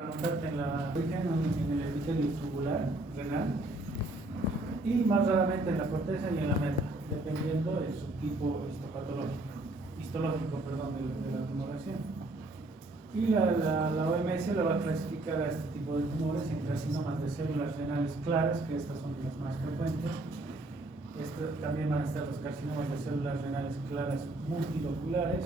Anotarte en el epitelio tubular renal y más raramente en la corteza y en la médula, dependiendo del subtipo histológico de la tumoración. Y la OMS lo va a clasificar a este tipo de tumores en carcinomas de células renales claras, que estas son las más frecuentes. También van a estar los carcinomas de células renales claras multiloculares,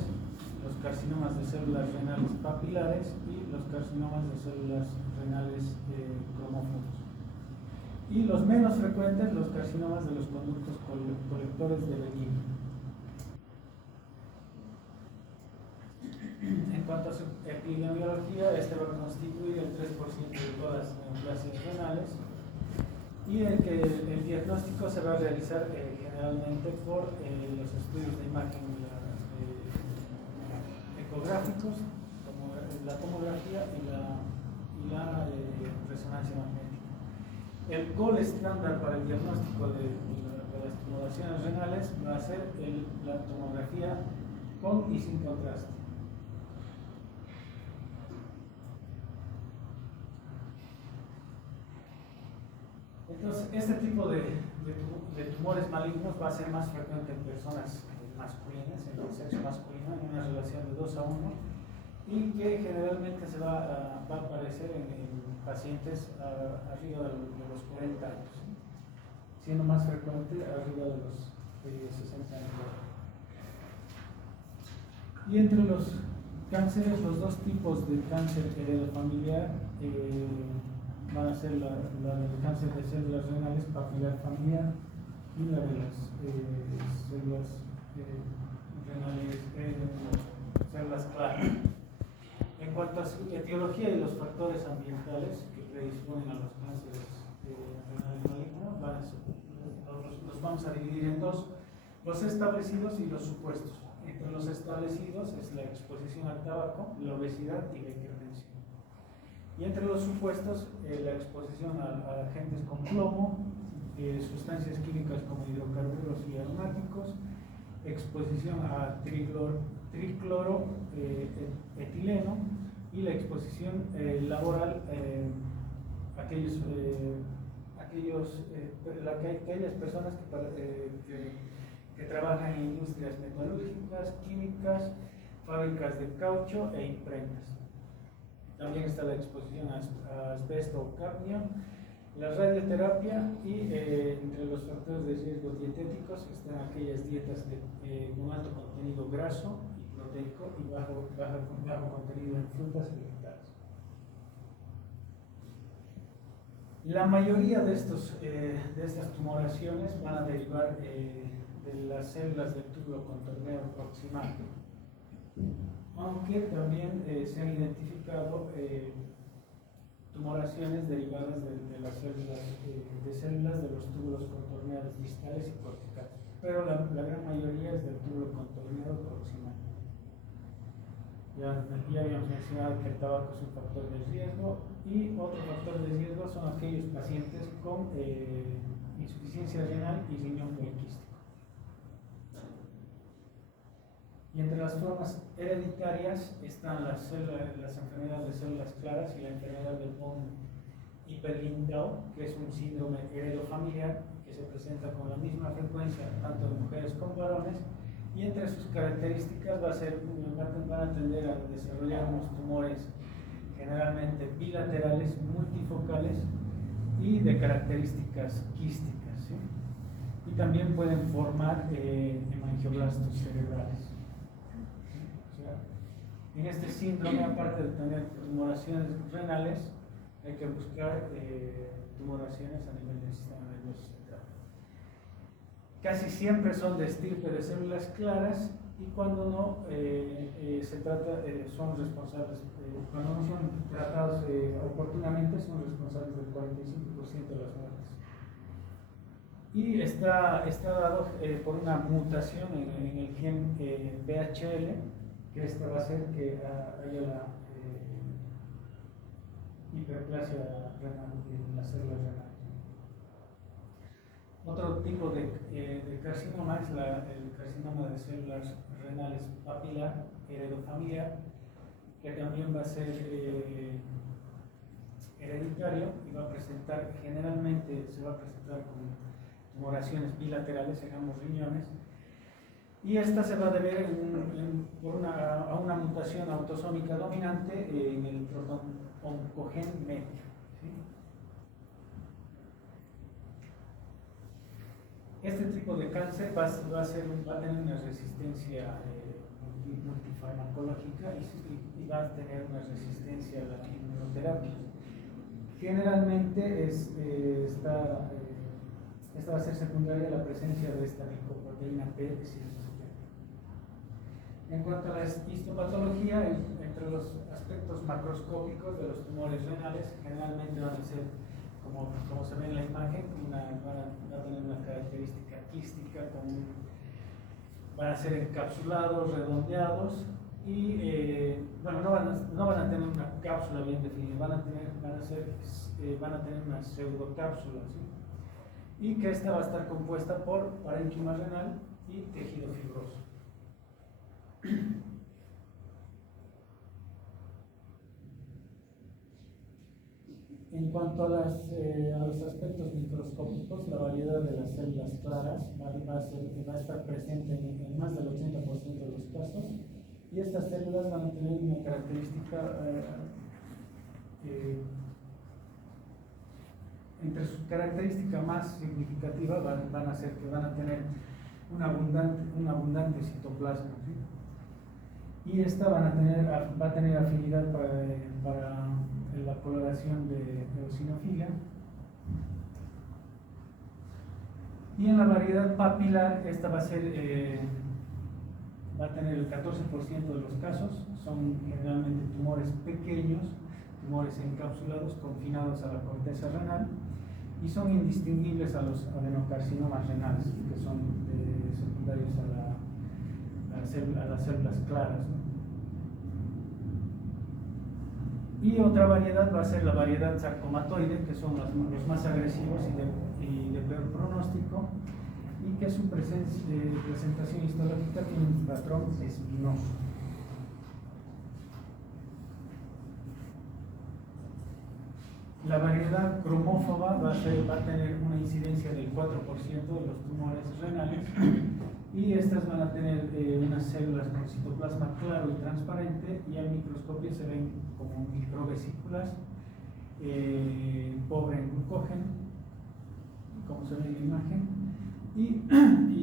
los carcinomas de células renales papilares y los carcinomas de células renales cromóforos. Y los menos frecuentes, los carcinomas de los conductos colectores de Benigno. En cuanto a su epidemiología, este va a constituir el 3% de todas las neoplasias renales y el diagnóstico se va a realizar generalmente por los estudios de imagen ecográficos, como la tomografía y la resonancia magnética. El gol estándar para el diagnóstico de las tumoraciones renales va a ser la tomografía con y sin contraste. Entonces, este tipo de tumores malignos va a ser más frecuente en personas masculinas, en el sexo masculino, en una relación de 2:1, y que generalmente se va a aparecer en pacientes arriba de los 40 años, siendo más frecuente arriba de los 60 años. Y entre los cánceres, los dos tipos de cáncer heredofamiliar van a ser la del cáncer de células renales papilar familiar y la de las células renales, células claras. En cuanto a su etiología y los factores ambientales que predisponen a los cánceres renales malignos, los vamos a dividir en dos: los establecidos y los supuestos. Entre los establecidos es la exposición al tabaco, la obesidad y la hipertensión. Y entre los supuestos, la exposición a agentes con plomo, sustancias químicas como hidrocarburos y aromáticos, exposición a tricloroetileno y la exposición laboral aquellas personas que trabajan en industrias metalúrgicas, químicas, fábricas de caucho e imprentas. También está la exposición a asbesto o cadmio, la radioterapia y entre los factores de riesgo dietéticos están aquellas dietas con alto contenido graso y proteico y bajo contenido en frutas y vegetales. La mayoría de estas tumoraciones van a derivar de las células del túbulo contorneado proximal, aunque también se han identificado tumoraciones derivadas de las células de los túbulos contorneados distales y corticales, pero la gran mayoría es del túbulo contorneado proximal. Ya habíamos mencionado que el tabaco es un factor de riesgo, y otro factor de riesgo son aquellos pacientes con insuficiencia renal y riñón poliquístico. Y entre las formas hereditarias están las enfermedades de células claras y la enfermedad del von Hippel-Lindau, que es un síndrome heredofamiliar que se presenta con la misma frecuencia tanto en mujeres como varones, y entre sus características van a tender a desarrollar unos tumores generalmente bilaterales, multifocales y de características quísticas, ¿sí? Y también pueden formar hemangioblastos cerebrales. En este síndrome, aparte de tener tumoraciones renales, hay que buscar tumoraciones a nivel del sistema nervioso central. Casi siempre son de estirpe de células claras, y cuando no son responsables, cuando no son tratados oportunamente, son responsables del 45% de las muertes. Y está dado por una mutación en el gen VHL, que esta va a hacer que haya la hiperplasia renal en las células renales. Otro tipo de carcinoma es el carcinoma de células renales papilar, heredofamiliar, que también va a ser urticario y va a presentar, generalmente se va a presentar con tumoraciones bilaterales en ambos riñones, y esta se va a deber a una mutación autosómica dominante en el proton-oncogen medio. ¿Sí? Este tipo de cáncer va a tener una resistencia multifarmacológica y va a tener una resistencia a la quimioterapia. Generalmente esta va a ser secundaria a la presencia de esta glicoproteína P. En cuanto a la histopatología, entre los aspectos macroscópicos de los tumores renales, generalmente van a ser, como se ve en la imagen, van a tener una característica quística, van a ser encapsulados, redondeados, y no van a tener una cápsula bien definida, van a tener una pseudocápsula, ¿sí? Y que esta va a estar compuesta por parénquima renal y tejido fibroso. En cuanto a los aspectos microscópicos, la variedad de las células claras va a estar presente en más del 80% de los casos, y estas células van a tener una característica, entre sus características más significativas van a ser que van a tener un abundante citoplasma, ¿sí? Y esta va a tener afinidad para la coloración de eosinofilia. Y en la variedad papilar, esta va a tener el 14% de los casos. Son generalmente tumores pequeños, tumores encapsulados, confinados a la corteza renal, y son indistinguibles a los adenocarcinomas renales, que son secundarios a las células claras, ¿no? Y otra variedad va a ser la variedad sarcomatoide, que son los más agresivos y de peor pronóstico, y que su presentación histológica tiene un patrón espinoso. La variedad cromófoba va a tener una incidencia del 4% de los tumores renales, y estas van a tener unas células con citoplasma claro y transparente, y al microscopio se ven como microvesículas, pobre en glucógeno, como se ve en la imagen, y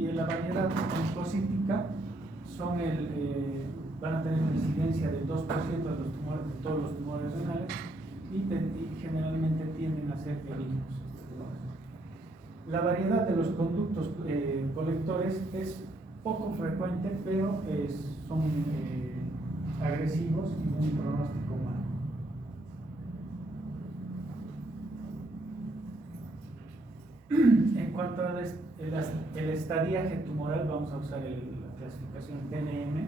en la variedad leucocítica van a tener una incidencia del 2% de todos los tumores renales, y generalmente tienden a ser benignos. La variedad de los conductos colectores es poco frecuente, pero son agresivos y un pronóstico malo. En cuanto al estadiaje tumoral, vamos a usar la clasificación TNM,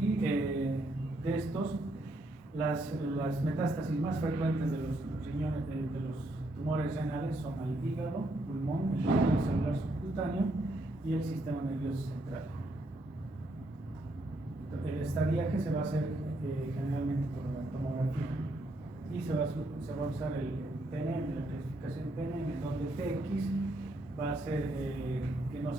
y de estos, las metástasis más frecuentes de los riñones, de los tumores renales, son al hígado, pulmón, el tejido celular subcutáneo y el sistema nervioso central. El estadiaje se va a hacer generalmente por la tomografía, y se va a usar el TNM, la clasificación TNM, donde TX va a ser que no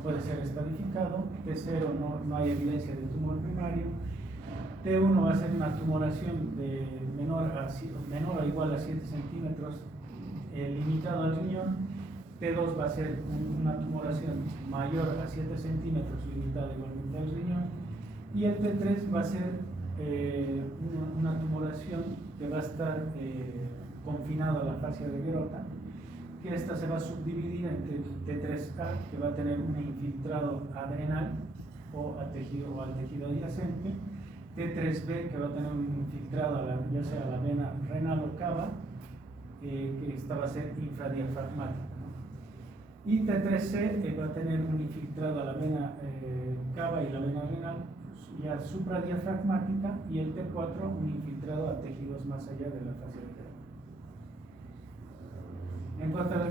puede ser estadificado, T0 no hay evidencia de tumor primario, T1 va a ser una tumoración de menor o igual a 7 centímetros limitado al riñón, T2 va a ser una tumoración mayor a 7 centímetros limitada igualmente al riñón, y el T3 va a ser una tumoración que va a estar confinada a la fascia de Gerota, que esta se va a subdividir entre T3A, que va a tener un infiltrado adrenal o al tejido adyacente, T3B, que va a tener un infiltrado ya sea a la vena renal o cava, que esta va a ser infradiafragmática, ¿no? Y T3C va a tener un infiltrado a la vena cava y la vena renal ya supradiafragmática, y el T4 un infiltrado a tejidos más allá de la fascia de Gerota. En cuanto a la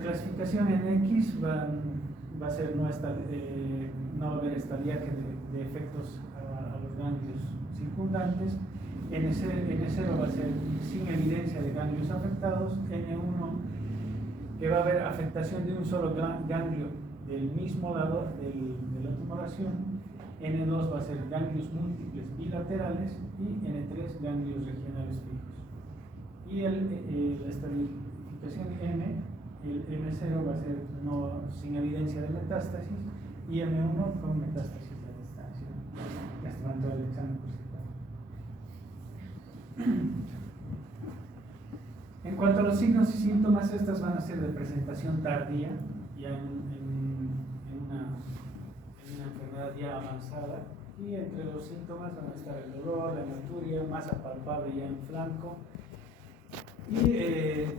clasificación en X, va a ser no va a haber estadiaje de efectos a los ganglios circundantes. N0 va a ser sin evidencia de ganglios afectados, N1 que va a haber afectación de un solo ganglio del mismo lado de la tumoración, N2 va a ser ganglios múltiples bilaterales y N3 ganglios regionales fijos. Y la estratificación M, el M0 va a ser sin evidencia de metástasis y M1 con metástasis a distancia. Ya está en todo el examen por separado. En cuanto a los signos y síntomas, estas van a ser de presentación tardía, ya en una enfermedad ya avanzada, y entre los síntomas van a estar el dolor, la hematuria, masa palpable ya en flanco, y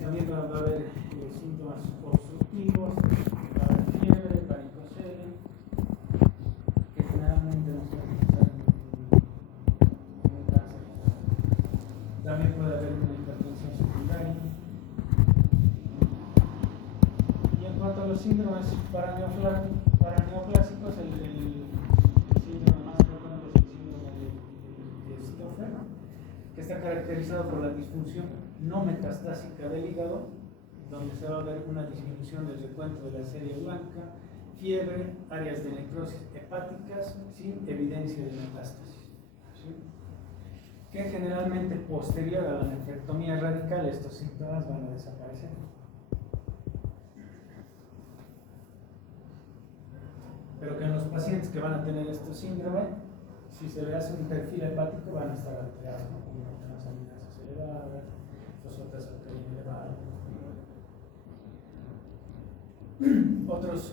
también va a haber síntomas obstructivos, va a haber fiebre, varicocele, que generalmente no se realizan en un cáncer. También puede haber una hipertensión secundaria. Y en cuanto a los síndromes paraneoplásicos, el síndrome más frecuente es el síndrome de Stoffer, que está caracterizado por la disfunción no metastásica del hígado, donde se va a ver una disminución del recuento de la serie blanca, fiebre, áreas de necrosis hepáticas sin evidencia de metástasis. ¿Sí? Que generalmente posterior a la nefrectomía radical estos síntomas van a desaparecer. Pero que en los pacientes que van a tener estos síndromes, si se le hace un perfil hepático, van a estar alterados, ¿no? Como transaminasas elevadas, fosfatas alcalina elevada.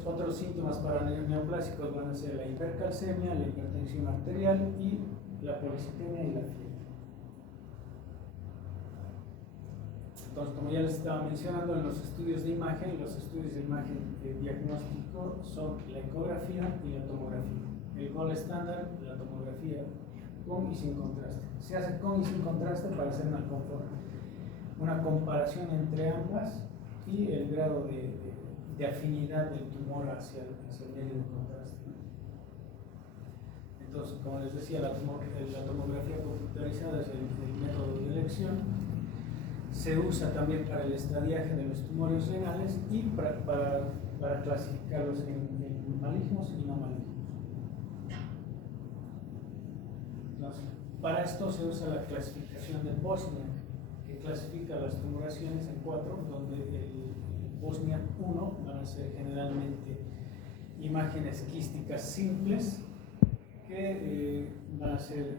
Otros síntomas paraneoplásicos van a ser la hipercalcemia, la hipertensión arterial y la policitemia y la fiebre. Entonces, como ya les estaba mencionando, en los estudios de imagen diagnóstico son la ecografía y la tomografía. El gold estándar, la tomografía con y sin contraste. Se hace con y sin contraste para hacer una comparación entre ambas y el grado de afinidad del tumor hacia el medio de contraste. Entonces, como les decía, la tomografía computarizada es el método de elección. Se usa también para el estadiaje de los tumores renales y para clasificarlos en malignos y no malignos. Entonces, para esto se usa la clasificación de Bosnia, que clasifica las tumoraciones en 4, donde el Bosnia 1 van a ser generalmente imágenes quísticas simples, que van a ser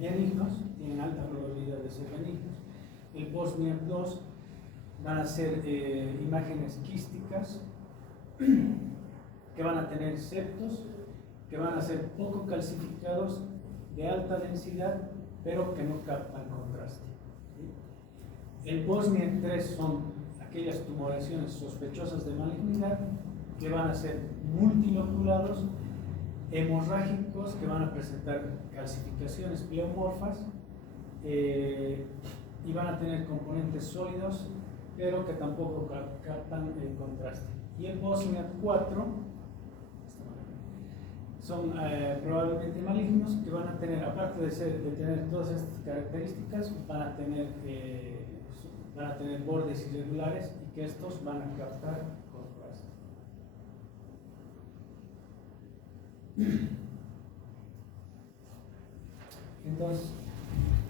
benignos, tienen alta probabilidad de ser benignos. El Bosnia 2 van a ser imágenes quísticas que van a tener septos, que van a ser poco calcificados, de alta densidad, pero que no captan contraste. El Bosnia 3 son aquellas tumoraciones sospechosas de malignidad que van a ser multiloculados, hemorrágicos, que van a presentar calcificaciones pleomorfas y van a tener componentes sólidos, pero que tampoco captan el contraste. Y el Bosnia 4 son probablemente malignos, que van a tener, aparte de tener todas estas características, van a tener bordes irregulares y que estos van a captar contraste. Entonces,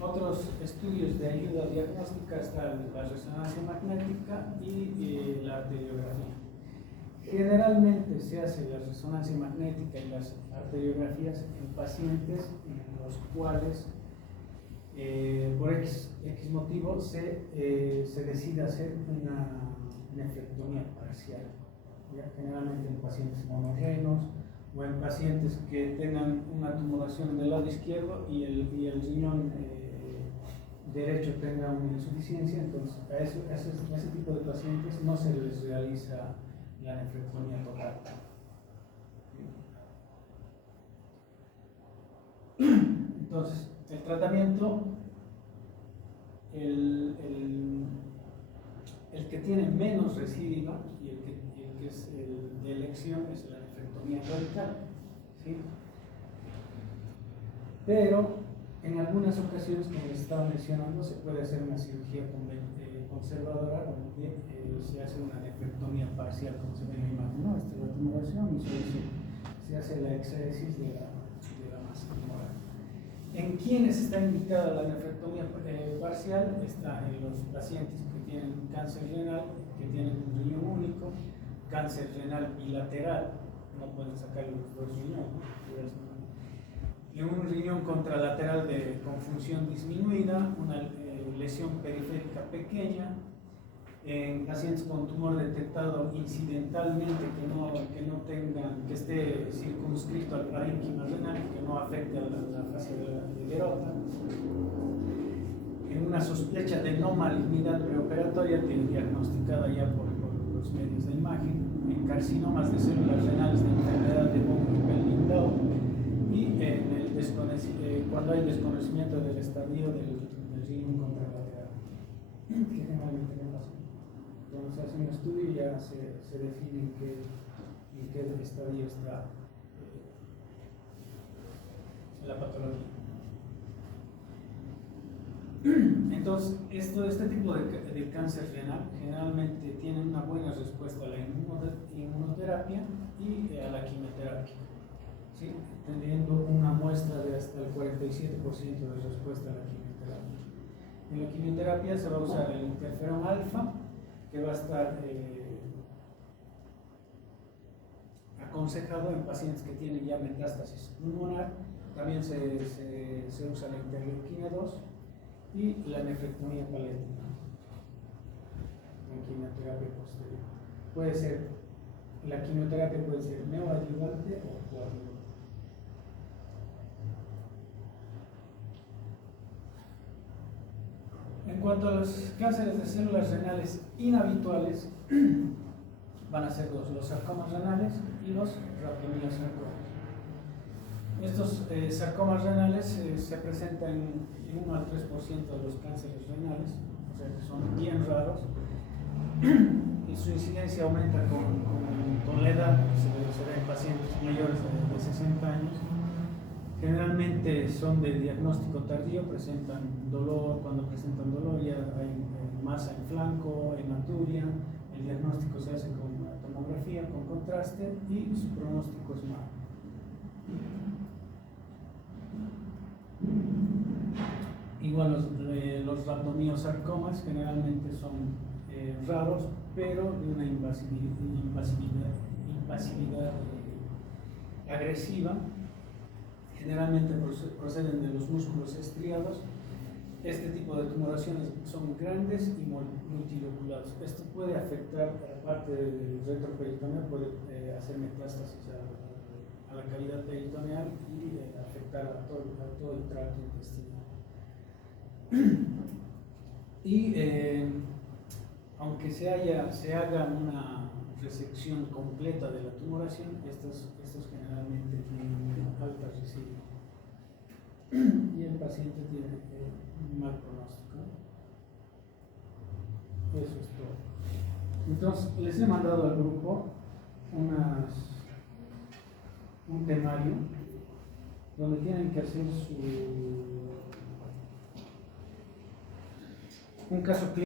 otros estudios de ayuda diagnóstica están la resonancia magnética y la arteriografía. Generalmente se hace la resonancia magnética y las arteriografías en pacientes en los cuales por X motivo se decide hacer una nefrectomía parcial, ¿ya? Generalmente en pacientes monorrenos o en pacientes que tengan una tumoración del lado izquierdo y el riñón derecho tenga una insuficiencia. Entonces a ese tipo de pacientes no se les realiza la nefrectomía total. Entonces, el tratamiento, el que tiene menos recidiva y el que es el de elección es la nefrectomía radical, ¿sí? Pero En algunas ocasiones, como les estaba mencionando, se puede hacer una cirugía conservadora donde se hace una nefrectomía parcial, como se ve en la imagen, ¿no? Esta es la tumoración y se hace la exéresis de la masa tumoral. ¿En quiénes está indicada la nefrectomía parcial? Está en los pacientes que tienen cáncer renal, que tienen un riñón único, cáncer renal bilateral, no pueden sacar los dos riñones, ¿no? En un riñón contralateral con función disminuida, una lesión periférica pequeña, en pacientes con tumor detectado incidentalmente que esté circunscrito al parénquima renal, que no afecte a la fase de Gerota, en una sospecha de no malignidad preoperatoria diagnosticada ya por los medios de imagen, en carcinomas de células renales de enfermedad de von Hippel-Lindau, y cuando hay desconocimiento del estadio del riñón contralateral. ¿Qué generalmente qué pasa? Cuando se hace un estudio ya se define en qué estadio está la patología. Entonces, este tipo de cáncer renal generalmente tiene una buena respuesta a la inmunoterapia y a la quimioterapia, ¿sí? Teniendo una muestra de hasta el 47% de respuesta a la quimioterapia. En la quimioterapia se va a usar el interferón alfa, que va a estar aconsejado en pacientes que tienen ya metástasis pulmonar. También se usa la interleuquina 2 y la nefrectomía paliativa en quimioterapia posterior. La quimioterapia puede ser neoadyuvante o coadyuvante. En cuanto a los cánceres de células renales inhabituales, van a ser los sarcomas renales y los rhabdomyosarcomas. Estos sarcomas renales se presentan en 1 al 3% de los cánceres renales, o sea que son bien raros, y su incidencia aumenta con la edad. Se ve en pacientes mayores de 60 años. Generalmente son de diagnóstico tardío, presentan dolor. Cuando presentan dolor ya hay masa en flanco, hematuria. El diagnóstico se hace con tomografía, con contraste, y su pronóstico es malo. Igual los rhabdomyosarcomas generalmente son raros, pero de una invasividad agresiva. Generalmente proceden de los músculos estriados. Este tipo de tumoraciones son grandes y multiloculados. Esto puede afectar a parte del retroperitoneo, puede hacer metástasis a la cavidad peritoneal y afectar a todo el tracto intestinal. Y aunque se haga una resección completa de la tumoración, estos generalmente tienen alta residuo y el paciente tiene un mal pronóstico. Eso es todo. Entonces, les he mandado al grupo un temario donde tienen que hacer un caso clínico.